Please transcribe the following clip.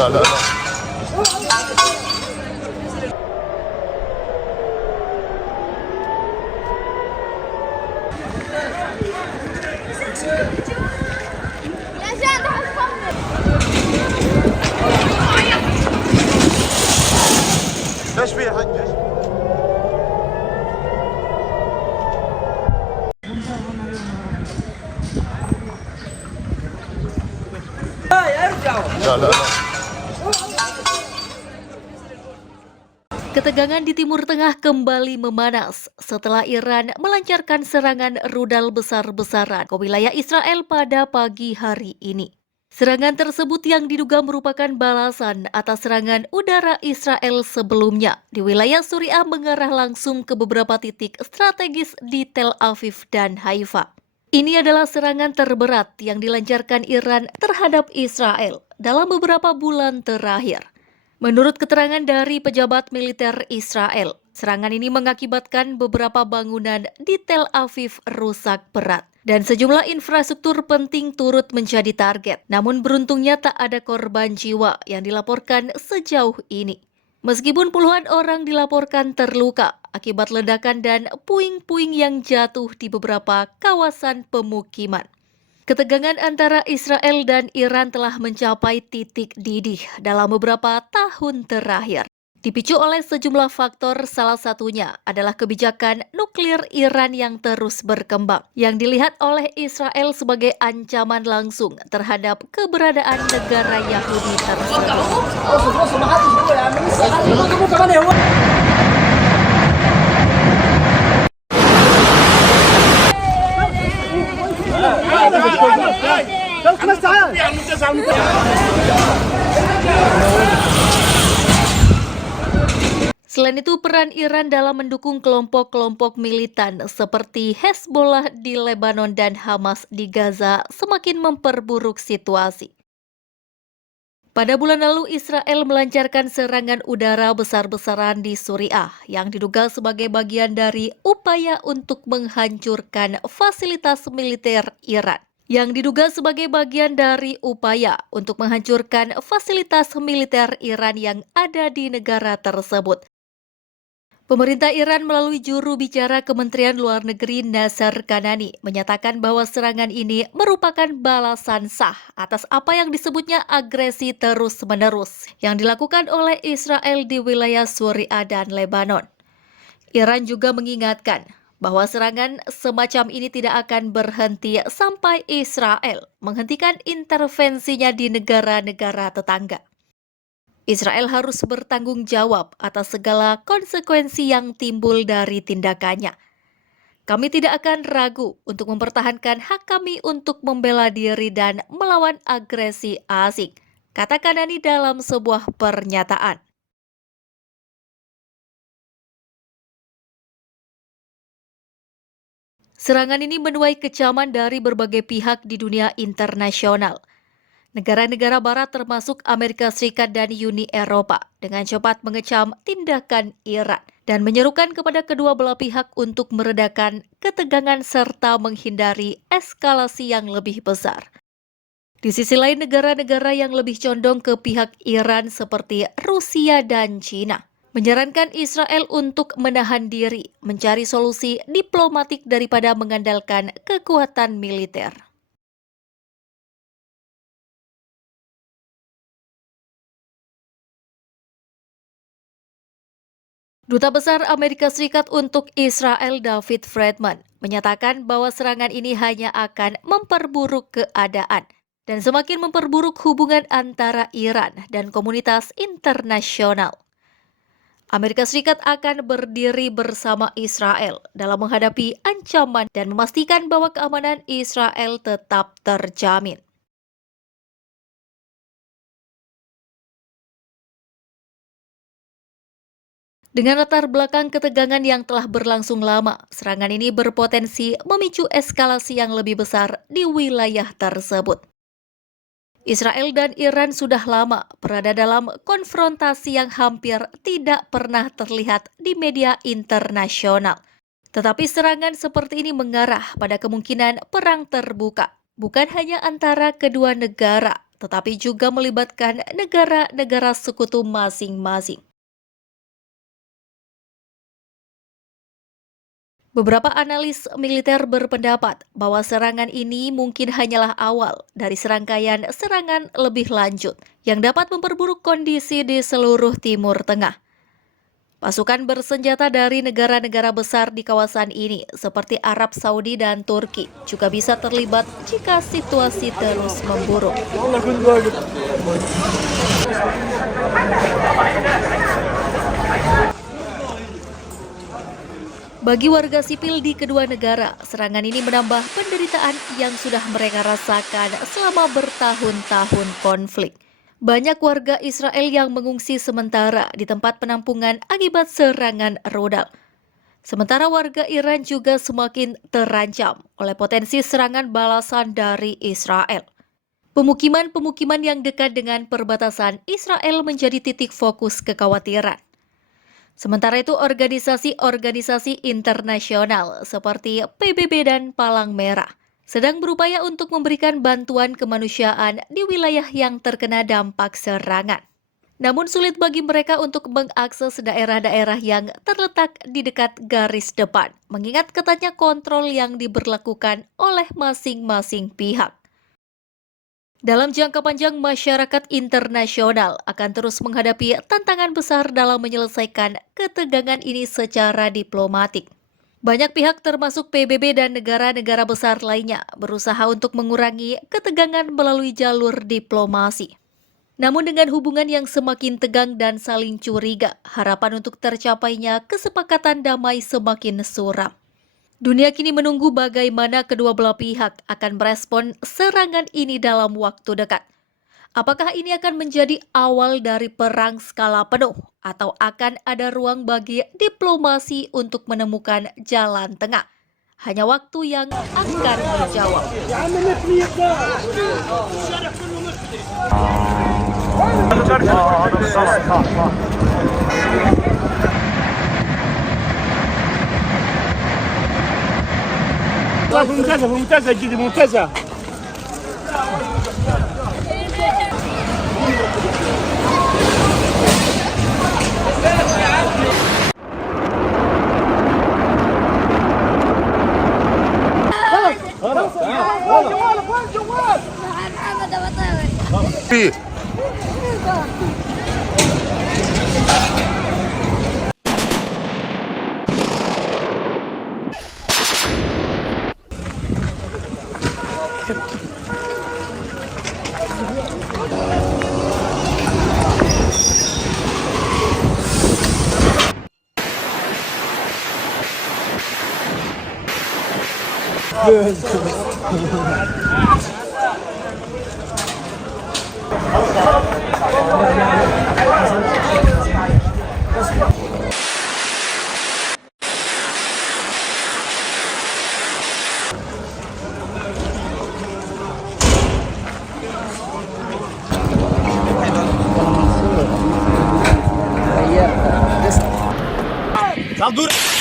لا لا لا. ايش في حق؟ لا لا لا. Ketegangan di Timur Tengah kembali memanas setelah Iran melancarkan serangan rudal besar-besaran ke wilayah Israel pada pagi hari ini. Serangan tersebut yang diduga merupakan balasan atas serangan udara Israel sebelumnya di wilayah Suriah mengarah langsung ke beberapa titik strategis di Tel Aviv dan Haifa. Ini adalah serangan terberat yang dilancarkan Iran terhadap Israel dalam beberapa bulan terakhir. Menurut keterangan dari pejabat militer Israel, serangan ini mengakibatkan beberapa bangunan di Tel Aviv rusak berat dan sejumlah infrastruktur penting turut menjadi target. Namun beruntungnya tak ada korban jiwa yang dilaporkan sejauh ini. Meskipun puluhan orang dilaporkan terluka akibat ledakan dan puing-puing yang jatuh di beberapa kawasan pemukiman. Ketegangan antara Israel dan Iran telah mencapai titik didih dalam beberapa tahun terakhir. Dipicu oleh sejumlah faktor, salah satunya adalah kebijakan nuklir Iran yang terus berkembang, yang dilihat oleh Israel sebagai ancaman langsung terhadap keberadaan negara Yahudi tersebut. Selain itu, peran Iran dalam mendukung kelompok-kelompok militan seperti Hezbollah di Lebanon dan Hamas di Gaza semakin memperburuk situasi. Pada bulan lalu, Israel melancarkan serangan udara besar-besaran di Suriah yang diduga sebagai bagian dari upaya untuk menghancurkan fasilitas militer Iran. Yang diduga sebagai bagian dari upaya untuk menghancurkan fasilitas militer Iran yang ada di negara tersebut. Pemerintah Iran melalui juru bicara Kementerian Luar Negeri Nazar Kanani menyatakan bahwa serangan ini merupakan balasan sah atas apa yang disebutnya agresi terus-menerus yang dilakukan oleh Israel di wilayah Suriah dan Lebanon. Iran juga mengingatkan bahwa serangan semacam ini tidak akan berhenti sampai Israel menghentikan intervensinya di negara-negara tetangga. Israel harus bertanggung jawab atas segala konsekuensi yang timbul dari tindakannya. Kami tidak akan ragu untuk mempertahankan hak kami untuk membela diri dan melawan agresi asing, kata Kanani dalam sebuah pernyataan. Serangan ini menuai kecaman dari berbagai pihak di dunia internasional. Negara-negara barat termasuk Amerika Serikat dan Uni Eropa dengan cepat mengecam tindakan Iran dan menyerukan kepada kedua belah pihak untuk meredakan ketegangan serta menghindari eskalasi yang lebih besar. Di sisi lain, negara-negara yang lebih condong ke pihak Iran seperti Rusia dan Cina menyarankan Israel untuk menahan diri, mencari solusi diplomatik daripada mengandalkan kekuatan militer. Duta Besar Amerika Serikat untuk Israel David Friedman menyatakan bahwa serangan ini hanya akan memperburuk keadaan dan semakin memperburuk hubungan antara Iran dan komunitas internasional. Amerika Serikat akan berdiri bersama Israel dalam menghadapi ancaman dan memastikan bahwa keamanan Israel tetap terjamin. Dengan latar belakang ketegangan yang telah berlangsung lama, serangan ini berpotensi memicu eskalasi yang lebih besar di wilayah tersebut. Israel dan Iran sudah lama berada dalam konfrontasi yang hampir tidak pernah terlihat di media internasional. Tetapi serangan seperti ini mengarah pada kemungkinan perang terbuka, bukan hanya antara kedua negara, tetapi juga melibatkan negara-negara sekutu masing-masing. Beberapa analis militer berpendapat bahwa serangan ini mungkin hanyalah awal dari serangkaian serangan lebih lanjut yang dapat memperburuk kondisi di seluruh Timur Tengah. Pasukan bersenjata dari negara-negara besar di kawasan ini seperti Arab Saudi dan Turki juga bisa terlibat jika situasi terus memburuk. Bagi warga sipil di kedua negara, serangan ini menambah penderitaan yang sudah mereka rasakan selama bertahun-tahun konflik. Banyak warga Israel yang mengungsi sementara di tempat penampungan akibat serangan rudal. Sementara warga Iran juga semakin terancam oleh potensi serangan balasan dari Israel. Pemukiman-pemukiman yang dekat dengan perbatasan Israel menjadi titik fokus kekhawatiran. Sementara itu, organisasi-organisasi internasional seperti PBB dan Palang Merah sedang berupaya untuk memberikan bantuan kemanusiaan di wilayah yang terkena dampak serangan. Namun sulit bagi mereka untuk mengakses daerah-daerah yang terletak di dekat garis depan, mengingat ketatnya kontrol yang diberlakukan oleh masing-masing pihak. Dalam jangka panjang, masyarakat internasional akan terus menghadapi tantangan besar dalam menyelesaikan ketegangan ini secara diplomatik. Banyak pihak termasuk PBB dan negara-negara besar lainnya berusaha untuk mengurangi ketegangan melalui jalur diplomasi. Namun dengan hubungan yang semakin tegang dan saling curiga, harapan untuk tercapainya kesepakatan damai semakin suram. Dunia kini menunggu bagaimana kedua belah pihak akan merespon serangan ini dalam waktu dekat. Apakah ini akan menjadi awal dari perang skala penuh atau akan ada ruang bagi diplomasi untuk menemukan jalan tengah? Hanya waktu yang akan menjawab. ممتازة جدا ممتازة. Saldur.